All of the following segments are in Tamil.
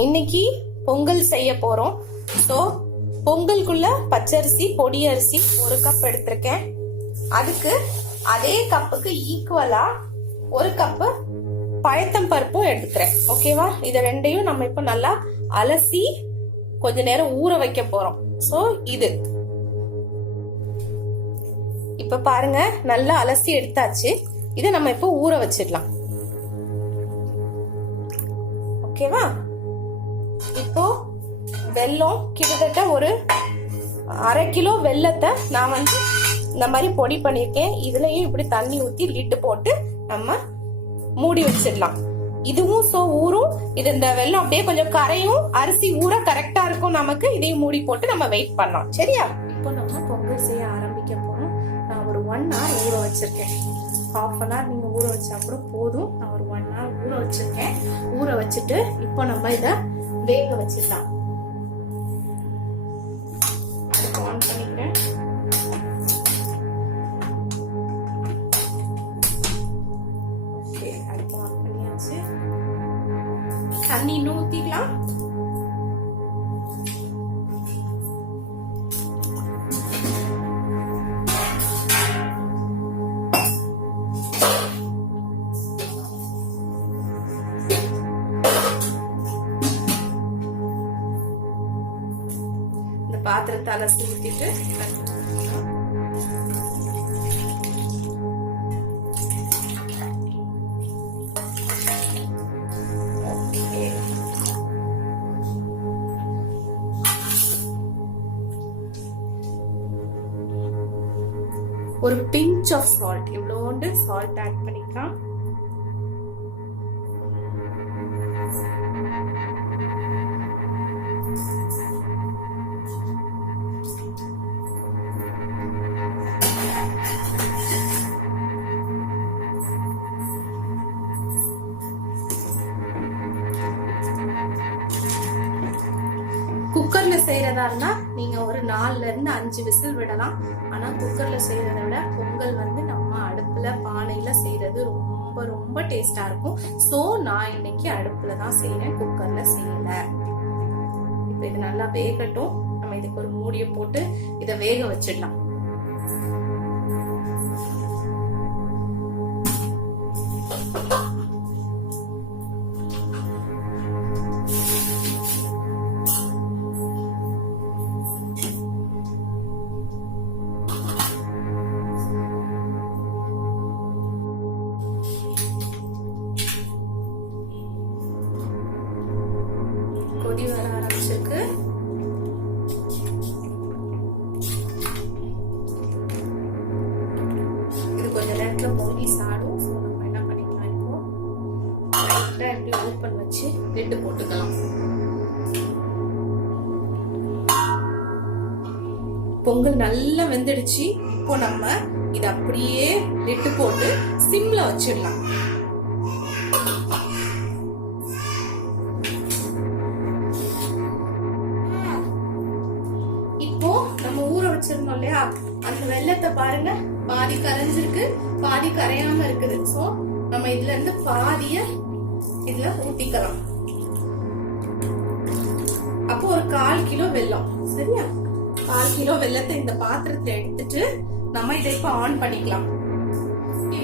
இன்னைக்கு பொங்கல் செய்ய போறோம். ஸோ பொங்கலுக்குள்ள பச்சரிசி பொடி அரிசி 1 கப் எடுத்திருக்கேன். அதுக்கு அதே கப்புக்கு ஈக்குவலா 1 கப்பு பயத்தம் பருப்பும் எடுத்துக்கிறேன். ஓகேவா? இத ரெண்டையும் நம்ம இப்ப நல்லா அலசி கொஞ்ச நேரம் ஊற வைக்க போறோம். ஸோ இது இப்ப பாருங்க, நல்லா அலசி எடுத்தாச்சு. இதை நம்ம இப்போ ஊற வச்சிடலாம். ஓகேவா? இப்போ வெல்லம் கிட்டத்தட்ட ஒரு 1/2 கிலோ வெல்லத்தை நான் இந்த மாதிரி பொடி பண்ணிருக்கேன். இதுலயும் இப்படி தண்ணி ஊத்தி லிட்டு போட்டு நம்ம மூடி வச்சிடலாம். இதுவும் ஊறும். இது இந்த வெல்லம் அப்படியே கொஞ்சம் கரையும், அரிசி ஊற கரெக்டா இருக்கும் நமக்கு. இதையும் மூடி போட்டு நம்ம வெயிட் பண்ணலாம். சரியா? இப்போ நம்ம பொங்கல் செய்ய ஆரம்பிக்க போறோம். நான் ஒரு 1 hour ஊற வச்சிருக்கேன். ½ an hour நீங்க ஊற வச்சா கூட போதும். நான் ஒரு 1 hour ஊற வச்சிருக்கேன். ஊற வச்சுட்டு இப்போ நம்ம இத வேக வச்சிடலாம். அடுப்பு ஆன் பண்ணிக்கிறேன். அடுப்பு ஆன் பண்ணியாச்சு. தண்ணி இன்னும் ஊத்திக்கலாம். பாத்திரத்தை அலசி ஊத்திட்டு ஒரு பிஞ்ச் ஆஃப் சால்ட், இவ்வளோண்டு சால்ட் ஆட் பண்ணிக்கலாம். குக்கர்ல செய்யறதா இருந்தா நீங்க ஒரு 4ல இருந்து 5 விசில் விடலாம். ஆனா குக்கர்ல செய்யறத விட பொங்கல் நம்ம அடுப்புல பானையில செய்யறது ரொம்ப ரொம்ப டேஸ்டா இருக்கும். சோ நான் இன்னைக்கு அடுப்புல தான் செய்யறேன், குக்கர்ல செய்யல. இப்ப இது நல்லா வேகட்டும். நம்ம இதுக்கு ஒரு மூடியை போட்டு இதை வேக வச்சிடலாம். கொதி வர ஆரம்பிச்சிருக்கு. இது கொஞ்ச நேரத்துல பொங்கி சாடும். நம்ம என்ன பண்ணிக்கலாம், இப்போ லைட்டா இப்படி ஓப்பன் வச்சு லிட்டு போட்டுக்கலாம். பொங்கல் நல்லா வெந்துடுச்சு. இப்போ நம்ம இத அப்படியே லிட்டு போட்டு சிம்ல வச்சிடலாம். நம்ம ஊற வச்சிருந்தோம் இல்லையா, அந்த வெல்லத்தை பாருங்க, பாதி கரைஞ்சிருக்கு, பாதி கரையாம இருக்குது. சோ நம்ம இதுல இருந்து பாதிய இதுல ஊத்திக்கலாம். அப்போ ஒரு 1/4 கிலோ வெல்லம். சரியா? 1/4 கிலோ வெல்லத்தை இந்த பாத்திரத்துல எடுத்துட்டு நம்ம இதை இப்ப ஆன் பண்ணிக்கலாம்.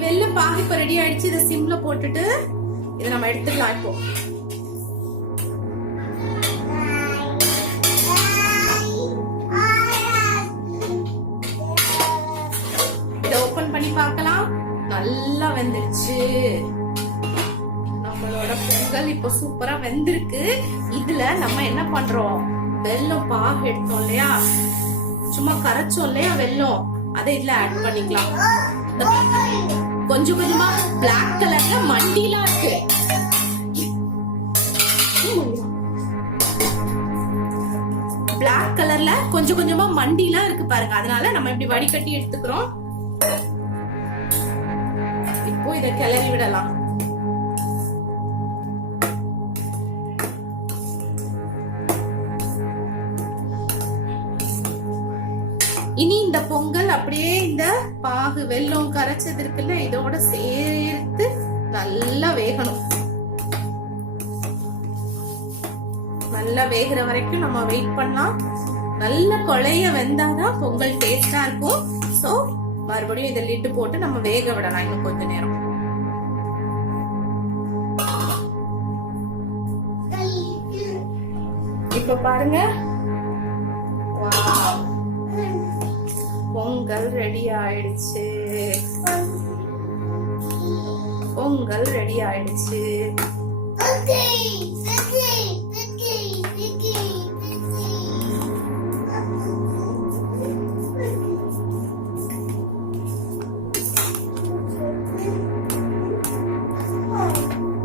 வெல்லம் பாதி இப்ப ரெடி ஆயிடுச்சு. இதை சிம்ல போட்டுட்டு இதை நம்ம எடுத்துக்கலாம். இப்போ பண்ணி பார்க்கலாம். நல்லா வெந்துருச்சு. நம்மளோட பொங்கல் இப்ப சூப்பரா வெந்திருக்கு. இதுல நம்ம என்ன பண்றோம், வெல்லம் பாகு எடுத்தோம் இல்லையா, சும்மா கரைச்சோம் இல்லையா வெல்லம், அதை இதுல ஆட் பண்ணிக்கலாம். கொஞ்சம் கொஞ்சமா பிளாக் கலர்ல மண்டிலாம் இருக்கு. பிளாக் கலர்ல கொஞ்சம் கொஞ்சமா மண்டிலாம் இருக்கு பாருங்க. அதனால நம்ம இப்படி வடிகட்டி எடுத்துக்கிறோம். இப்போ இதை கிளறி விடலாம். இனி இந்த பொங்கல் அப்படியே இந்த பாகு வெல்லம் கரைச்சது இருக்குல்ல, இதோட சேர்த்து நல்லா வேகணும். நல்லா வேகிற வரைக்கும் நம்ம வெயிட் பண்ணலாம். நல்ல கொலைய வெந்தாதான் பொங்கல் டேஸ்டா இருக்கும். சோ மறுபடியும் இதை லிட்டு போட்டு நம்ம வேக விடலாம் இன்னும் கொஞ்ச நேரம். இப்ப பாருங்க, பொங்கல் ரெடி ஆயிடுச்சு. பொங்கல் ரெடி ஆயிடுச்சு.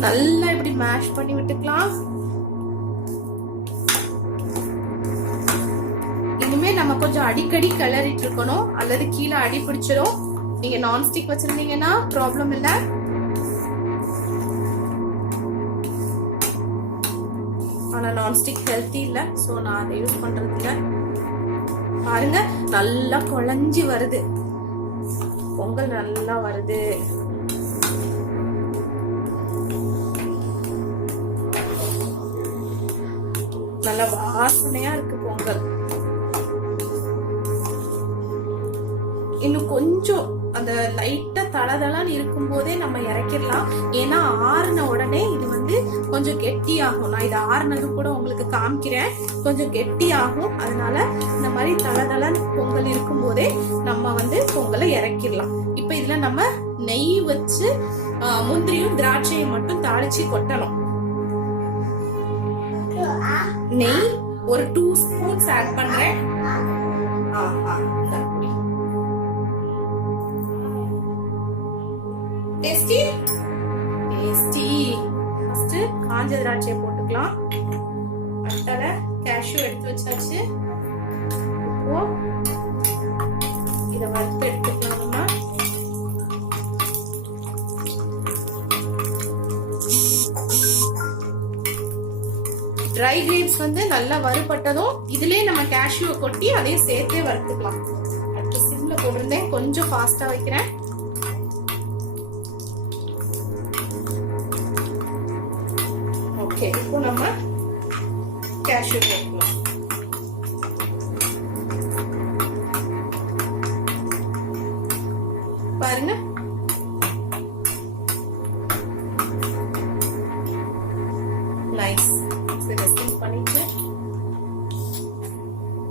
நல்லா இப்படி மேஷ் பண்ணி விட்டுக்கலாம். இனிமே நம்ம கொஞ்சம் அடிக்கடி கிளறிட்டு இருக்கணும், அல்லது கீழே அடி பிடிச்சிடும். நீங்க நான்ஸ்டிக் வச்சிருந்தீங்கன்னா ப்ராப்ளம் இல்ல. ஆனா நான்ஸ்டிக் ஹெல்த்தி இல்ல, சோ நான் அதை யூஸ் பண்றது இல்ல. பாருங்க நல்லா குழஞ்சி வருது, பொங்கல் நல்லா வருது. நல்ல வாசனையா இருக்கு பொங்கல். இன்னும் கொஞ்சம் அந்த லைட்டா தளதளன்னு இருக்கும் போதே நம்ம இறக்கிடலாம். ஏன்னா ஆறுன உடனே இது வந்து கொஞ்சம் கெட்டி ஆகும். நான் இது ஆறுனது கூட உங்களுக்கு காமிக்கிறேன், கொஞ்சம் கெட்டி ஆகும். அதனால இந்த மாதிரி தளதளன்னு பொங்கல் இருக்கும் போதே நம்ம வந்து பொங்கலை இறக்கிடலாம். இப்ப இதுல நம்ம நெய் வச்சு முந்திரியும் திராட்சையும் மட்டும் தாளிச்சு கொட்டணும். நெய் ஒரு 2 ஸ்பூன்ஸ் ஆட் பண்றேன். Tasty tasty. ஃபர்ஸ்ட் காஞ்ச திராட்சையை போட்டுக்கலாம். அடுத்தல கேஷ்யூ எடுத்து வச்சாச்சு. இப்போ இத வறுத்து எடுத்துக்கலாம். நம்ம ட்ரை கிரேப்ஸ் வந்து நல்லா வறுபட்டதும் இதுலயே நம்ம கேஷ்யூவை கொட்டி அதையும் சேர்த்தே வறுத்துக்கலாம். அடுத்து சிம்ல போட்டிருந்தேன், கொஞ்சம் ஃபாஸ்டா வைக்கிறேன். ஓகே, இப்போ நம்ம கேஷ்யூ போட்டுக்கலாம். பாருங்க நைஸ்.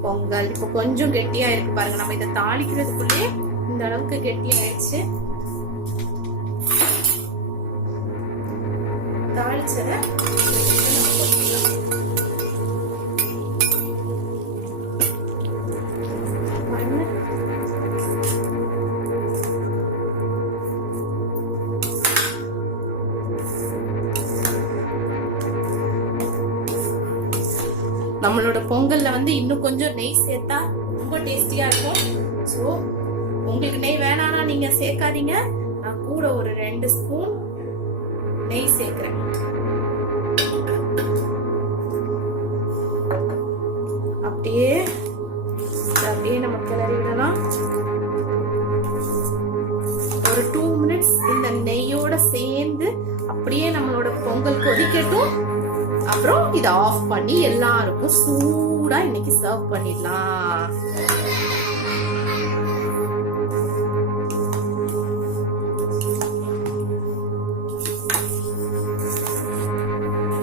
பொங்கல் இப்போ கொஞ்சம் கெட்டியா இருக்கு பாருங்க. நம்ம இதை தாளிக்கிறதுக்குள்ளே இந்த அளவுக்கு கெட்டி ஆயிடுச்சு. தாளிச்சத நம்மளோட பொங்கல்ல வந்து இன்னும் கொஞ்சம் நெய் சேர்த்தா ரொம்ப டேஸ்டியா இருக்கும். சோ உங்களுக்கு நெய் வேணானா நீங்க சேர்க்காதீங்க. நான் கூட ஒரு 2 ஸ்பூன் நெய் சேர்க்கிறேன். அப்படியே நம்ம கிளறி விடலாம். ஒரு 2 மினிட்ஸ் இந்த நெய்யோட சேர்ந்து அப்படியே நம்மளோட பொங்கல் கொதிக்கட்டும். அப்புறம் இதை ஆஃப் பண்ணி எல்லாருக்கும் சூடா இன்னைக்கு சர்வ் பண்ணிடலாம்.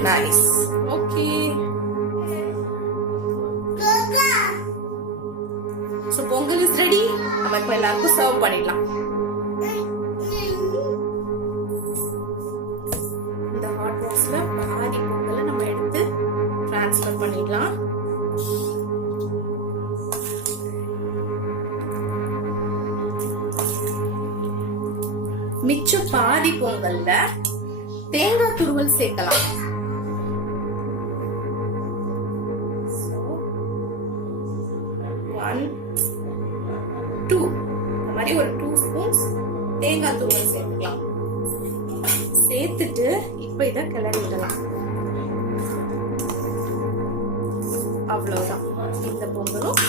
Nice. Okay, so Pongal is ready. நம்ம இப்ப எல்லாருக்கும் சர்வ் பண்ணிடலாம். இந்த ஹாட் பாக்ஸ்ல பாதி பொங்கலை நம்ம எடுத்து டிரான்ஸ்ஃபர் பண்ணிடலாம். மிச்சம் பாதி பொங்கல்ல தேங்காய் துருவல் சேர்க்கலாம். 1 2 இந்த மாதிரி ஒரு 2 ஸ்பூன்ஸ் தேங்காய் துருவல் சேர்த்துக்கலாம். சேர்த்துட்டு இப்ப இத கிளறி விடலாம். அவ்வளவுதான், இந்த பொங்கலும்